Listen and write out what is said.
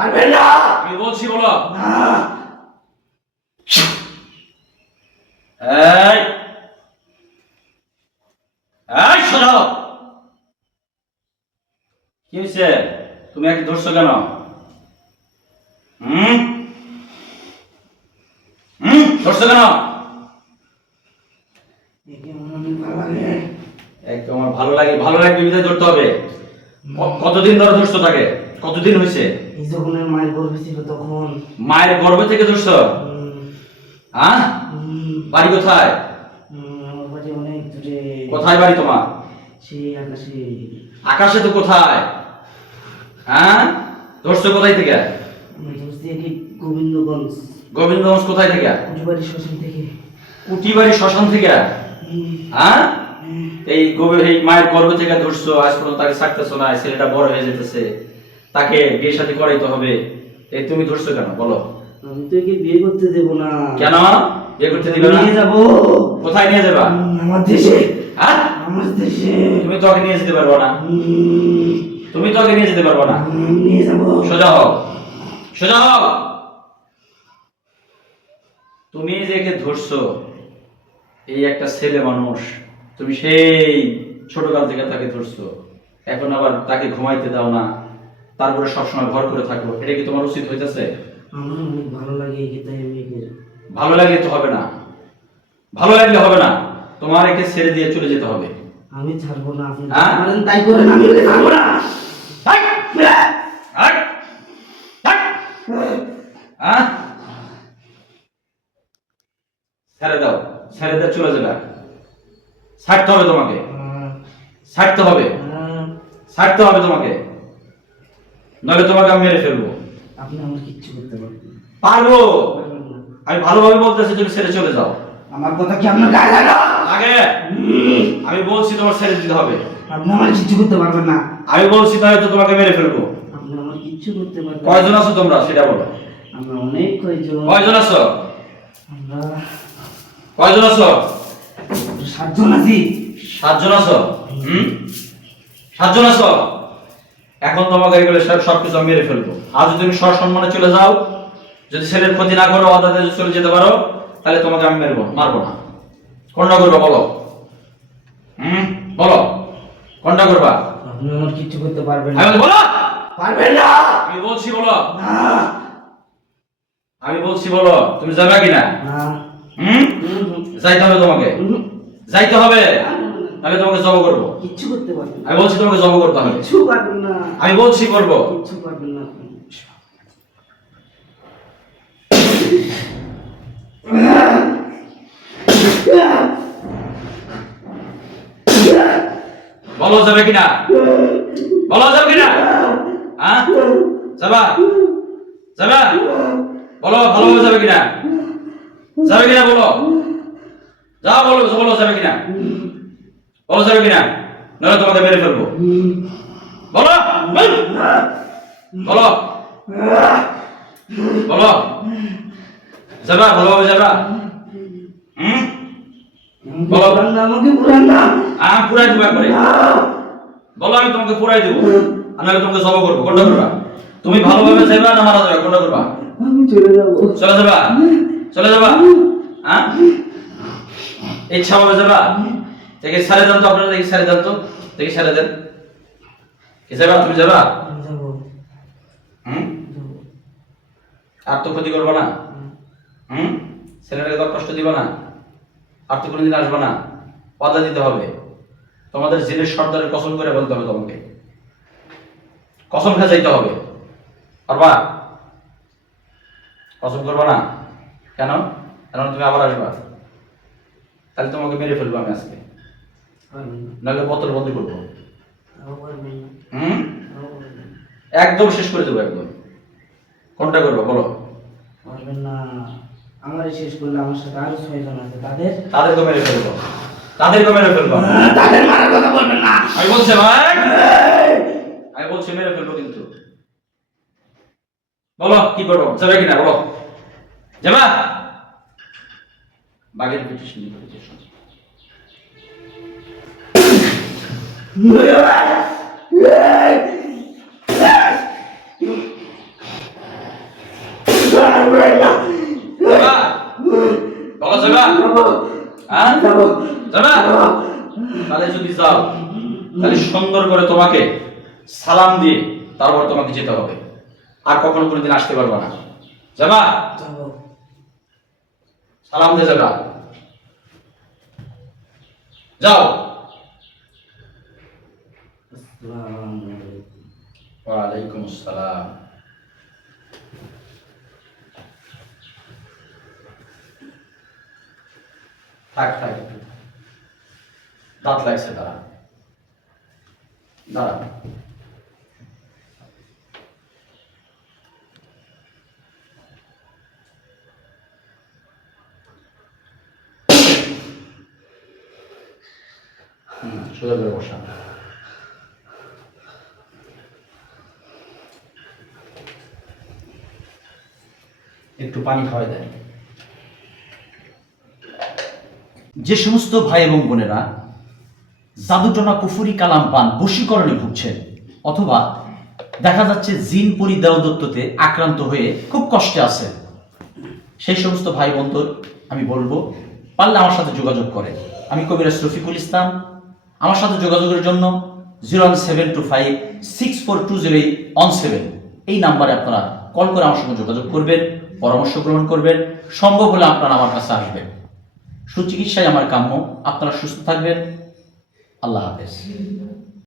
পারবেন না। আমি বলছি বলো। না। এই এই শোনো, কি হয়েছে? তুমি একে ধরছো কেন? হুম হুম ধরছো কেন? একে আমার অনেক ভালো লাগে। এক আমার ভালো লাগে, ভালো লাগবে বিধায় ধরতে হবে। কতদিন ধরে ধরছো তাকে? কতদিন হয়েছে? এই যখন এর মায়ের গর্ভে ছিল তখন। মায়ের গর্ভ থেকে ধরছো? হ্যাঁ, বাড়ি কোথায়? আমার বাড়ি অনেক দূরে। কোথায় বাড়ি তোমার? সেই আকাশে। আকাশে তো কোথায়? হ্যাঁ, ধরছো কোথায় থেকে? আমি ধরছি একে গোবিন্দগঞ্জ। গোবিন্দগঞ্জ কোথায় থেকে? কুটিবাড়ি শ্মশান থেকে। কুটিবাড়ি শ্মশান থেকে? হ্যাঁ, এই মায়ের গর্ভ থেকে ধরছো, আজ পর্যন্ত তাকে ছাড়তেছো না, ছেলেটা বড় হয়ে যেতেছে, তাকে বিয়ে শাদী করাইতে হবে, এই তুমি ধরছো কেন বলো? আমি তো একে বিয়ে করতে দেব না। কেন বিয়ে করতে দিবে না? নিয়ে যাবো। কোথায় নিয়ে যাবা? আমার দেশে। হ্যাঁ, আমার দেশে। তুমি তো ওকে নিয়ে যেতে পারবো না। তুমি তো ওকে নিয়ে যেতে পারবো না। নিয়ে যাবো। সোজা হও, সোজা হও। তুমি যে একে ধরছো, এই একটা ছেলে মানুষ, তুমি সেই ছোটকাল থেকে তাকে ধরছো, এখন আবার তাকে ঘুমাইতে দাও না, তারপরে সবসময় ভর করে থাকো, এটা কি তোমার উচিত হইতেছে? আমার অনেক ভালো লাগে একে, তাই আমি একে। ভালো লাগলে তো হবে না, ভালো লাগলে হবে না, তোমার একে ছেড়ে দিয়ে চলে যেতে হবে। আমি ছাড়বো না, আপনি হ্যাঁ? তাই করেন, আমি ওকে ছাড়বো না। হাই! হাই! হাই! হ্যাঁ? ছেড়ে দাও, ছেড়ে দিয়ে চলে যাবে। ছাড়তে হবে তোমাকে, ছাড়তে হবে, ছাড়তে হবে তোমাকে, নইলে তোমাকে আমি মেরে ফেলবো। আপনি আমার কিচ্ছু করতে পারবেন না। পারবো, পারবেন না। আমি ভালোভাবে বলতেছি, তুমি ছেড়ে চলে যাও। আমার কথা কি আপনার গায়ে লাগে? আগে আমি বলছি তোমার ছেড়ে দিতে হবে। আপনি আমার কিচ্ছু করতে পারবেন না। আমি বলছি তাহলে তো তোমাকে মেরে ফেলবো। আপনি আমার কিচ্ছু করতে পারবেন না। কয়জন আছো তোমরা সেটা বলো? আমরা অনেক কয়জন। কয়জন আছো? আমরা কয়জন আছো? 7 জন আছি। 7 জন আছো? 7 জন আছো? এখন তোমাকে এগুলো সবকিছু আমি মেরে ফেলবো। আর যদি তুমি সসম্মানে চলে যাও, যদি ছেলের ক্ষতি না করো, আদাতে যদি চলে যেতে পারো, তাহলে তোমাকে আমি মারবো না। কোনটা করবা বলো? বলো কোনটা করবা? আপনি আমার কিচ্ছু করতে পারবেন না। আমি বলো, পারবেন না। আমি বলছি বলো, না। আমি বলছি বলো, তুমি যাবে কিনা? না। যাইতে হবে তোমাকে, যাইতে হবে, আমি তোমাকে জব করবো। কিচ্ছু করতে পারবেন না। আমি বলছি তোমাকে জব করতে হবে। কিচ্ছু পারবেন না। আমি বলছি করবো। কিচ্ছু পারবেন না আপনি। বলো যাবে কিনা? বলো যাবে কিনা? হ্যাঁ, যাবা? যাবা? বলো ভালোভাবে যাবে কিনা? যাবে কিনা বলো? যাও বলো, বলো যাবে কিনা? বলো যাবে কিনা? নইলে তোমাকে মেরে ফেলবো। বলো, বলো, বলো, যাবা? ভালোভাবে যাবা? বলো। আমাকে পুরান না। পুরাই দেবো একবারে। বলো আমি তোমাকে পুরাই দেবো, আর নাহলে তোমাকে জব করবো। কোনটা করবা? তুমি ভালোভাবে যাইবা না মারা যাবে? কোনটা করবা? আমি চলে যাবো। চলে যাবা? চলে যাবা? হ্যাঁ, ইচ্ছা হবে যাবা? দেখে ছেড়ে দেন তো, আপনারা দেখি ছেড়ে দেন তো, দেখি ছেড়ে দেন। কি যাবা? তুমি যাবা? আমি যাবো। যাবো। আর তো ক্ষতি করবো না? ছেলেটাকে তো কষ্ট দিবা না? আর তো কোনোদিন আসবে না? ওয়াদা দিতে হবে। তোমাদের জেলের সর্দারের কসম করে বলতে হবে, তোমাকে কসম খেয়ে যাইতে হবে। পারবা? কসম করবা না? কেন? কারণ তুমি আবার আসবা, তাহলে তোমাকে মেরে ফেলবো আমি আজকে, নাহলে বোতল বন্দি করবো। একদম শেষ করে দেবো, একদম। কোনটা করবো বলো? পারবেন না। আমারই শেষ করলে আমার সাথে আরো 6 জন আছে, তাদেরকে মেরে ফেলবো, তাদেরকে মেরে ফেলবো। তাদের মারার কথা বলবেন না। আমি বলছি ভাই, আমি বলছি মেরে ফেলবো কিন্তু। বলো কি করবো? যাবে কিনা বলো? যাবা? বাঘের পিঠে শুনি করেছে। যাবা? তাহলে যদি যাও তাহলে সুন্দর করে তোমাকে সালাম দিয়ে তারপর তোমাকে যেতে হবে, আর কখনো কোনোদিন আসতে পারবে না। যাবা? যাবো। সালাম দিয়ে যাবা। যাও। আসসালামু আলাইকুম। ওয়ালাইকুম আসসালাম। থাক থাক, দাঁত লাগছে, দাঁড়া দাঁড়া। সোজা করে বসা। একটু পানি খাওয়াই দেয়। যে সমস্ত ভাই এবং বোনেরা জাদুটনা কুফুরি কালাম পান বশীকরণে ভুগছেন, অথবা দেখা যাচ্ছে জিন পরি দেওদত্ততে আক্রান্ত হয়ে খুব কষ্টে আছে, সেই সমস্ত ভাই বোনদের আমি বলবো পারলে আমার সাথে যোগাযোগ করে। আমি কবিরাজ রফিকুল ইসলাম। আমার সাথে যোগাযোগের জন্য 01725642017 এই নাম্বারে আপনারা কল করে আমার সঙ্গে যোগাযোগ করবেন, পরামর্শ গ্রহণ করবেন, সম্ভব হলে আপনারা আমার কাছে আসবেন। সুচিকিৎসায় আমার কাম্য। আপনারা সুস্থ থাকবেন। আল্লাহ হাফেজ।